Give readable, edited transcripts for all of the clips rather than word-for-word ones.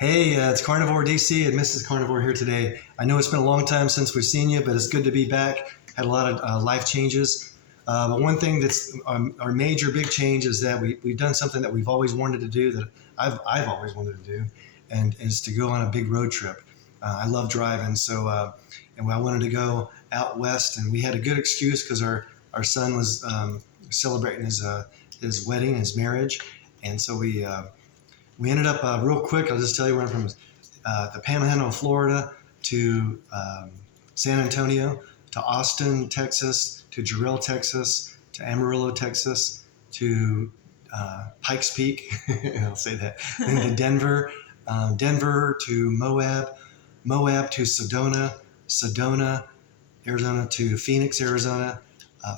Hey, it's Carnivore DC and Mrs. Carnivore here today. I know it's been a long time since we've seen you, but it's good to be back. Had a lot of life changes. But one thing that's our major big change is that we've done something that we've always wanted to do, that I've always wanted to do, and is to go on a big road trip. I love driving, so and I wanted to go out west, and we had a good excuse because our son was celebrating his wedding, his marriage, and so we ended up real quick. I'll just tell you, we went from the Panhandle of Florida to San Antonio, to Austin, Texas, to Jarrell, Texas, to Amarillo, Texas, to Pikes Peak. I'll say that. Then to Denver, Denver to Moab, Moab to Sedona, Sedona, Arizona to Phoenix, Arizona,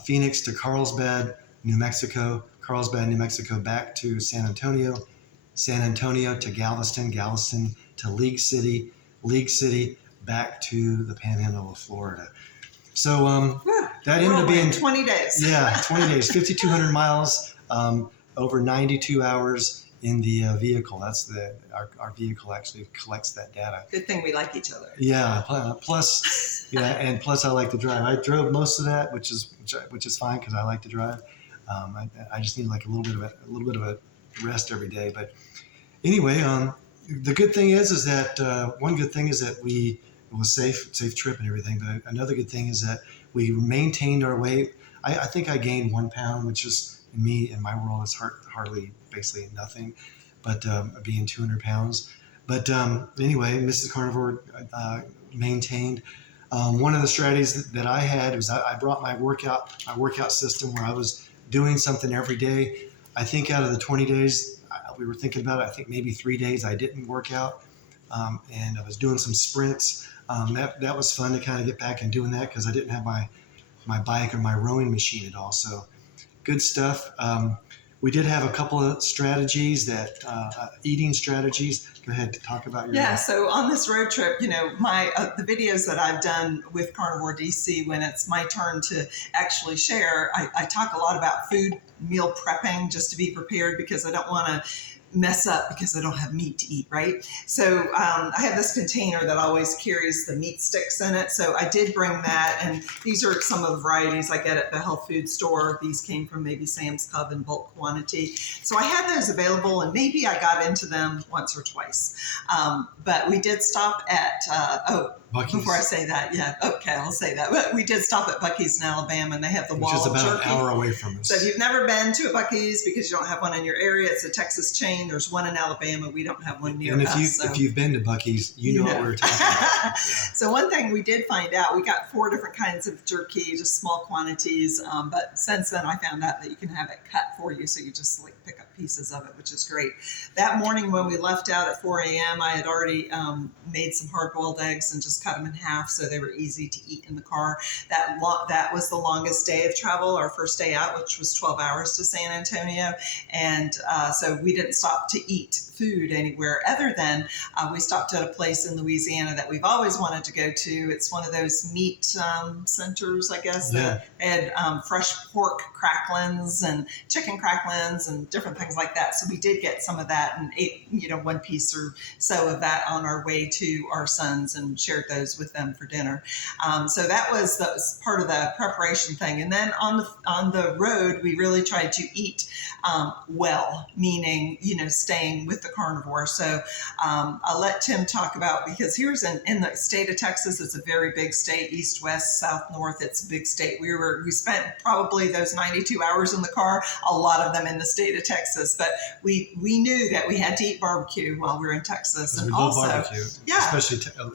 Phoenix to Carlsbad, New Mexico, Carlsbad, New Mexico, back to San Antonio, San Antonio to Galveston, Galveston to League City, League City back to the Panhandle of Florida. So that ended up being 20 days. Yeah, 20 days, 5,200 miles, over 92 hours in the vehicle. That's our vehicle actually collects that data. Good thing we like each other. Yeah. Plus, and plus I like to drive. I drove most of that, which is fine because I like to drive. I just need like a little bit of a rest every day. But anyway, the good thing is that one good thing is that it was safe trip and everything. But another good thing is that we maintained our weight. I think I gained 1 pound, which is in my world is hardly basically nothing, but being 200 pounds. But anyway, Mrs. Carnivore maintained. One of the strategies that I had was I brought my workout system where I was doing something every day. I think out of the 20 days, we were thinking about it, I think maybe 3 days I didn't work out, and I was doing some sprints. That was fun to kind of get back and doing that because I didn't have my bike or my rowing machine at all. So good stuff. We did have a couple of strategies eating strategies. Go ahead to talk about your. Yeah, so on this road trip, my the videos that I've done with Carnivore DC, when it's my turn to actually share, I talk a lot about food, meal prepping, just to be prepared because I don't want to mess up because I don't have meat to eat, right? So I have this container that always carries the meat sticks in it. So I did bring that, and these are some of the varieties I get at the health food store. These came from maybe Sam's Club in bulk quantity. So I had those available, and maybe I got into them once or twice. But we did stop at, Buc-ee's. Before I say that, yeah, okay, I'll say that. But we did stop at Buc-ee's in Alabama, and they have the wall jerky. Which is about jerky. an hour away from us. So if you've never been to a Buc-ee's because you don't have one in your area, it's a Texas chain. There's one in Alabama. We don't have one near us. If you've been to Buc-ee's, you know what we're talking about. Yeah. So one thing we did find out, we got 4 different kinds of jerky, just small quantities. But since then, I found out that you can have it cut for you, so you just like pick up pieces of it, which is great. That morning when we left out at 4 a.m., I had already made some hard-boiled eggs and just cut them in half so they were easy to eat in the car. That was the longest day of travel, our first day out, which was 12 hours to San Antonio. And so we didn't stop to eat food anywhere other than we stopped at a place in Louisiana that we've always wanted to go to. It's one of those meat centers, I guess, that had fresh pork cracklings and chicken cracklings and different things like that. So we did get some of that and ate, 1 piece or so of that on our way to our sons and shared those with them for dinner. So that was part of the preparation thing. And then on the road, we really tried to eat well, meaning, staying with the carnivore. So I'll let Tim talk about, because here's in the state of Texas, it's a very big state, east, west, south, north. It's a big state. We spent probably those 92 hours in the car, a lot of them in the state of Texas, but we knew that we had to eat barbecue while we were in Texas. And we also, love barbecue, yeah,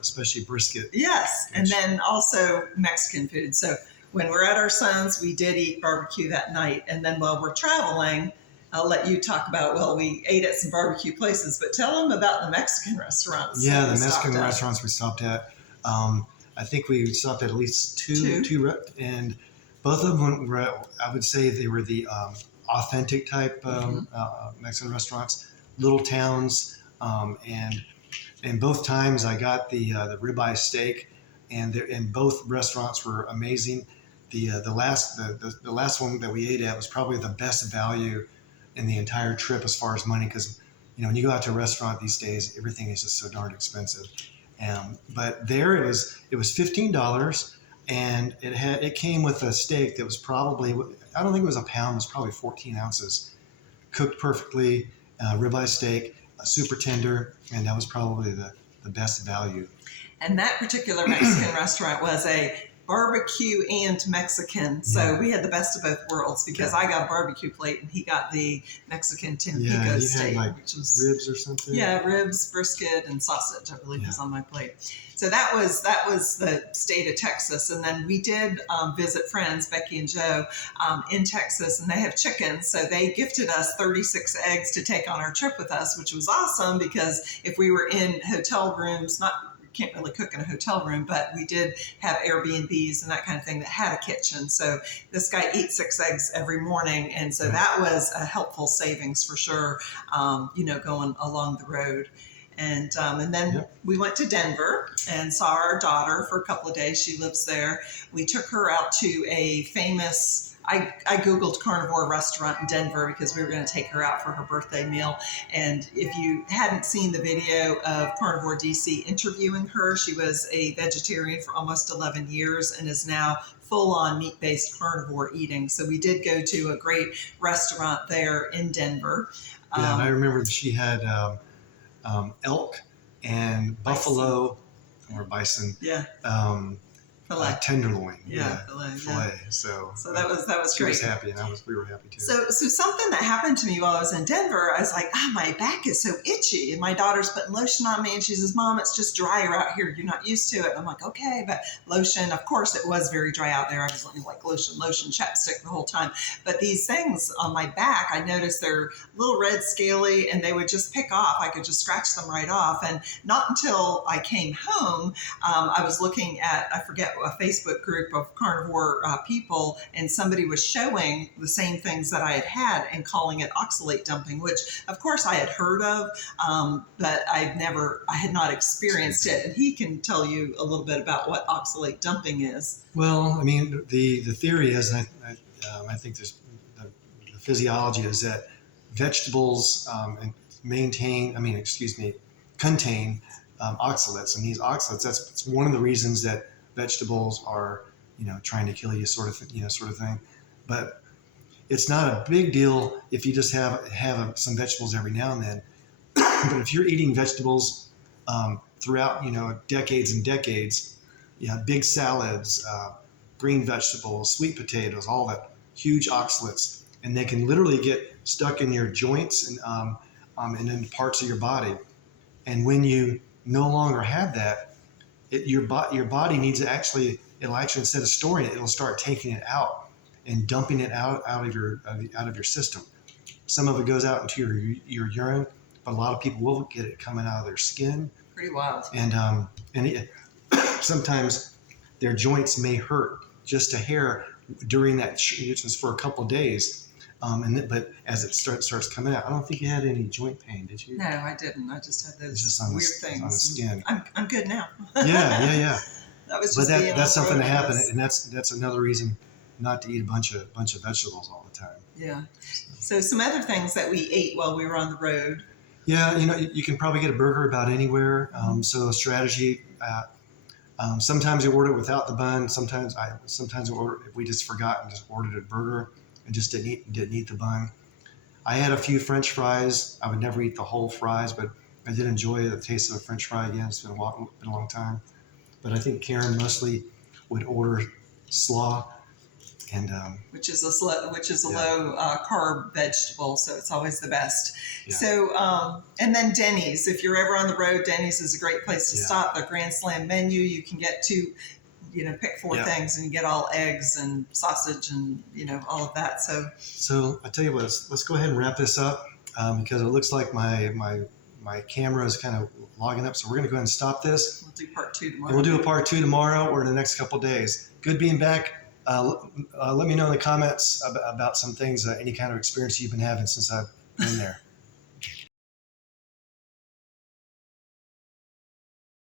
especially brisket. Yes. And then also Mexican food. So when we're at our son's, we did eat barbecue that night. And then while we're traveling, I'll let you talk about, we ate at some barbecue places, but tell them about the Mexican restaurants. Yeah, the Mexican restaurants we stopped at. I think we stopped at least two, and both of them were, I would say they were the authentic type Mexican restaurants, little towns, and both times I got the ribeye steak, and both restaurants were amazing. The last one that we ate at was probably the best value in the entire trip as far as money, because when you go out to a restaurant these days, everything is just so darn expensive. But there it was $15, and it came with a steak that was probably, I don't think it was a pound, it was probably 14 ounces, cooked perfectly, ribeye steak, super tender, and that was probably the best value. And that particular Mexican restaurant was a barbecue and Mexican. So we had the best of both worlds, because I got a barbecue plate and he got the Mexican Tampico steak, which was ribs or something. Yeah, ribs, brisket, and sausage, I believe, was on my plate. So that was the state of Texas. And then we did visit friends, Becky and Joe, in Texas, and they have chickens. So they gifted us 36 eggs to take on our trip with us, which was awesome, because if we were in hotel rooms, can't really cook in a hotel room, but we did have Airbnbs and that kind of thing that had a kitchen. So this guy eats 6 eggs every morning. And so that was a helpful savings for sure, going along the road. And then we went to Denver and saw our daughter for a couple of days. She lives there. We took her out to a famous, I Googled carnivore restaurant in Denver because we were going to take her out for her birthday meal. And if you hadn't seen the video of Carnivore DC interviewing her, she was a vegetarian for almost 11 years and is now full-on meat-based carnivore eating. So we did go to a great restaurant there in Denver. Yeah, and I remember she had elk and buffalo or bison. Yeah. Filet. Tenderloin. Filet. So that was she great. Was happy, and we were happy too. So something that happened to me while I was in Denver, I was like, my back is so itchy, and my daughter's putting lotion on me, and she says, Mom, it's just drier out here. You're not used to it. And I'm like, okay, but lotion. Of course, it was very dry out there. I was like lotion, chapstick the whole time. But these things on my back, I noticed they're little red, scaly, and they would just pick off. I could just scratch them right off. And not until I came home, I was looking at, I forget, a Facebook group of carnivore people, and somebody was showing the same things that I had and calling it oxalate dumping, which of course I had heard of, but I had not experienced it. And he can tell you a little bit about what oxalate dumping is. Well, I mean, the theory is, and I think there's the physiology is that vegetables contain oxalates, and these oxalates, that's one of the reasons that vegetables are, trying to kill you, sort of thing. But it's not a big deal if you just have some vegetables every now and then. But if you're eating vegetables throughout, decades and decades, big salads, green vegetables, sweet potatoes, all that, huge oxalates, and they can literally get stuck in your joints and in parts of your body. And when you no longer have that, your body needs to it'll actually, instead of storing it, it'll start taking it out and dumping it out of your system. Some of it goes out into your urine, but a lot of people will get it coming out of their skin. Pretty wild. And sometimes their joints may hurt just a hair during that, just for a couple of days. But as it starts coming out, I don't think you had any joint pain, did you? No, I didn't. I just had those weird things on the skin. I'm good now. Yeah. That was just that's something that happened, and that's another reason not to eat a bunch of vegetables all the time. Yeah. So some other things that we ate while we were on the road. Yeah, you can probably get a burger about anywhere. So a strategy. Sometimes you order it without the bun. Sometimes I order, if we just forgot and just ordered a burger and just didn't eat the bun. I had a few French fries. I would never eat the whole fries, but I did enjoy the taste of a French fry again. It's been a long time. But I think Karen mostly would order slaw, and which is a low carb vegetable, so it's always the best. Yeah. So and then Denny's. If you're ever on the road, Denny's is a great place to stop. The Grand Slam menu, you can get to, pick 4 things, and you get all eggs and sausage and all of that. So I tell you what, let's go ahead and wrap this up because it looks like my camera is kind of logging up. So we're going to go ahead and stop this. We'll do part 2 tomorrow. And we'll do a part 2 tomorrow or in the next couple of days. Good being back. Let me know in the comments about some things, any kind of experience you've been having since I've been there.